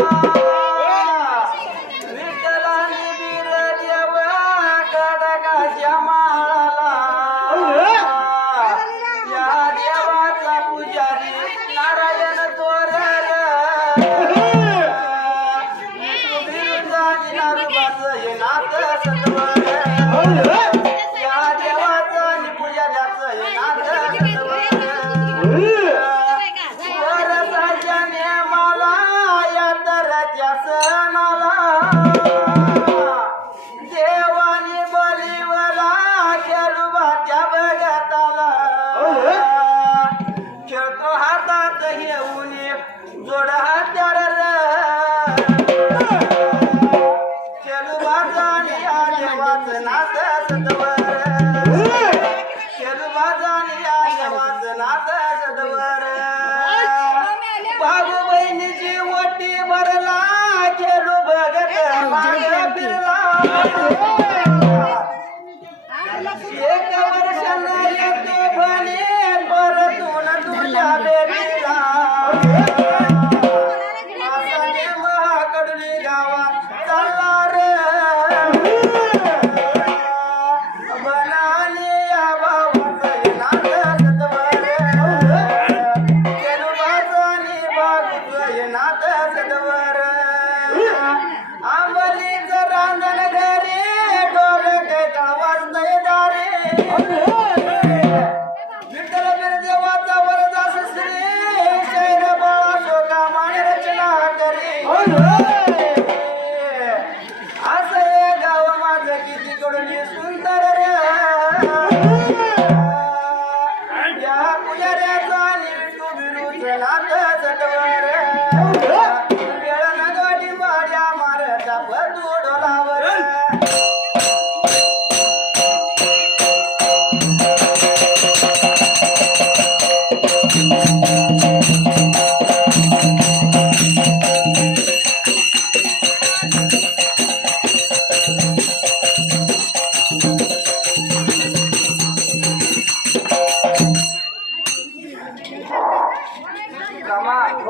Oh!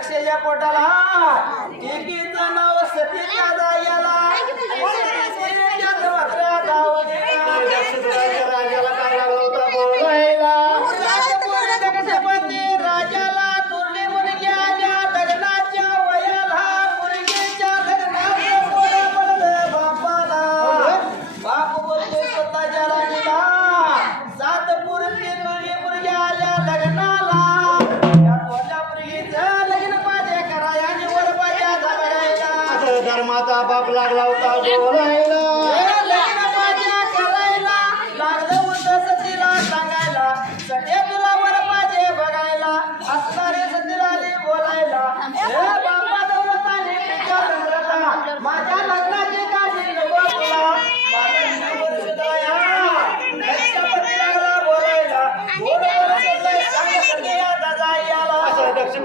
लक्ष या पोटाला. किती एकीचं नाव सतीच्या जायला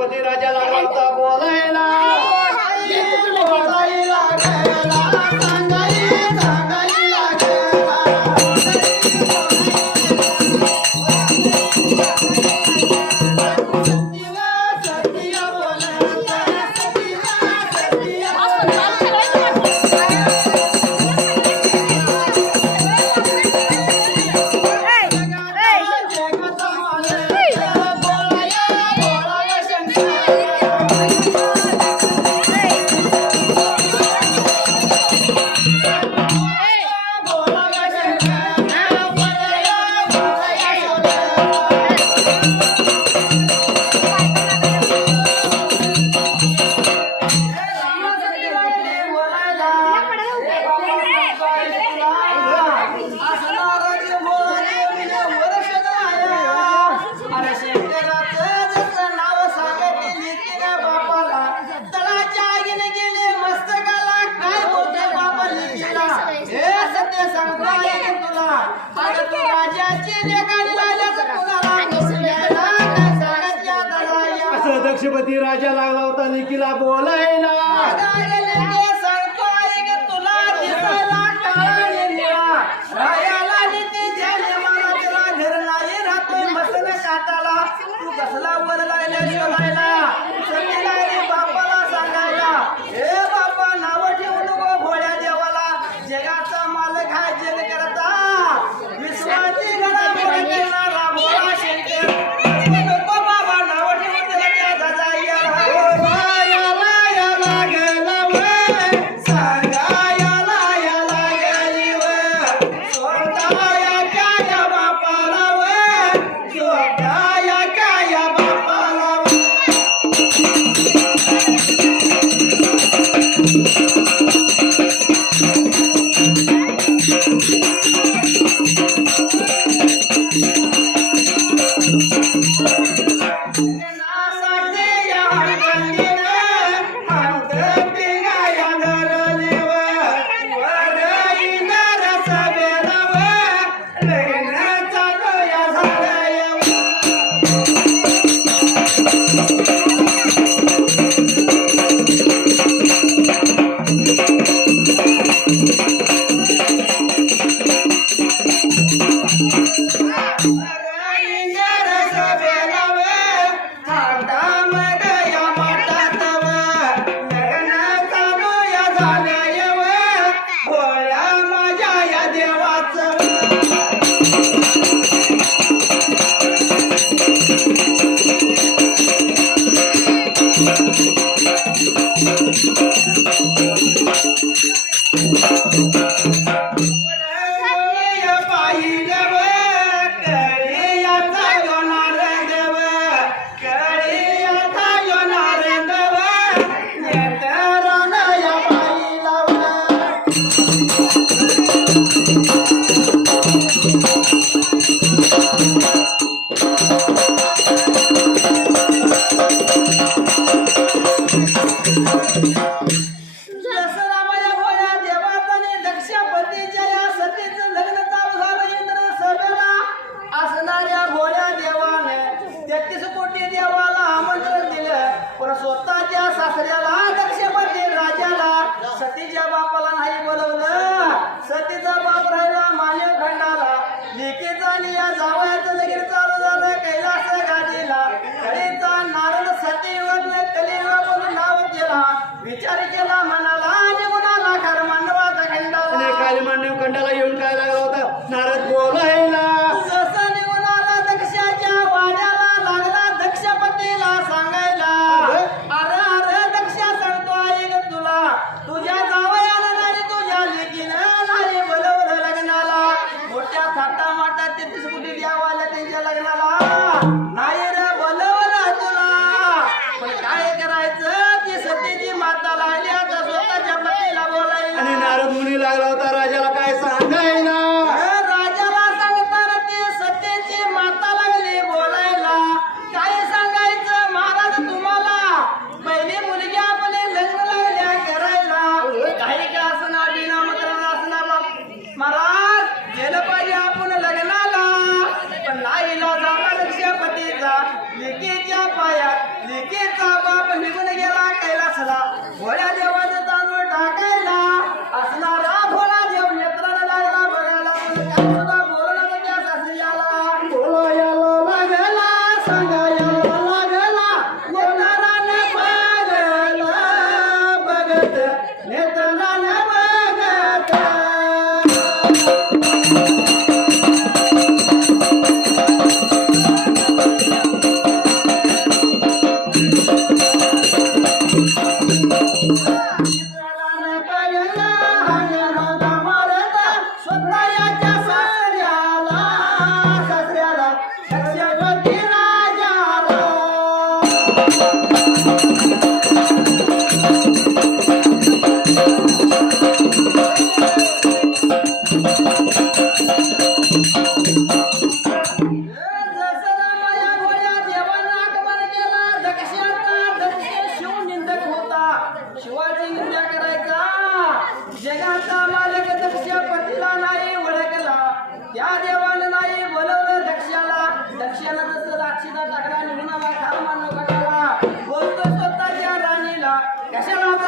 गणपती राजा लागला बोलायला. लक्षपती राजा लागला होता निकिला बोलायला. सासऱ्याला दक्षपती राजाला सतीच्या बापाला नाही बोलवलं. सतीचा बाप राहिला मानव खंडाला. लेकेचा निया या लगेच चालू झालं कैलास गादीला. कलेचा नारद सती वर्ण कलियुग म्हणून नाव केला विचार केला मनाला आणि गुणाला खर मांडवाचा खंडाला. काल मांडव खंडाला Hallelujah. ಸಾಕ್ಷಿದ ತಗಡ ನಿಮ್ಮನವ ಕಾಮನ್ನು ಕಟ್ಟಲ ಒಂದು ಸೊತ್ತ ಜಾರನಿಲ್ಲ ಯಶಲಾದ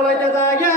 ಬಲೈತದಾಗೆ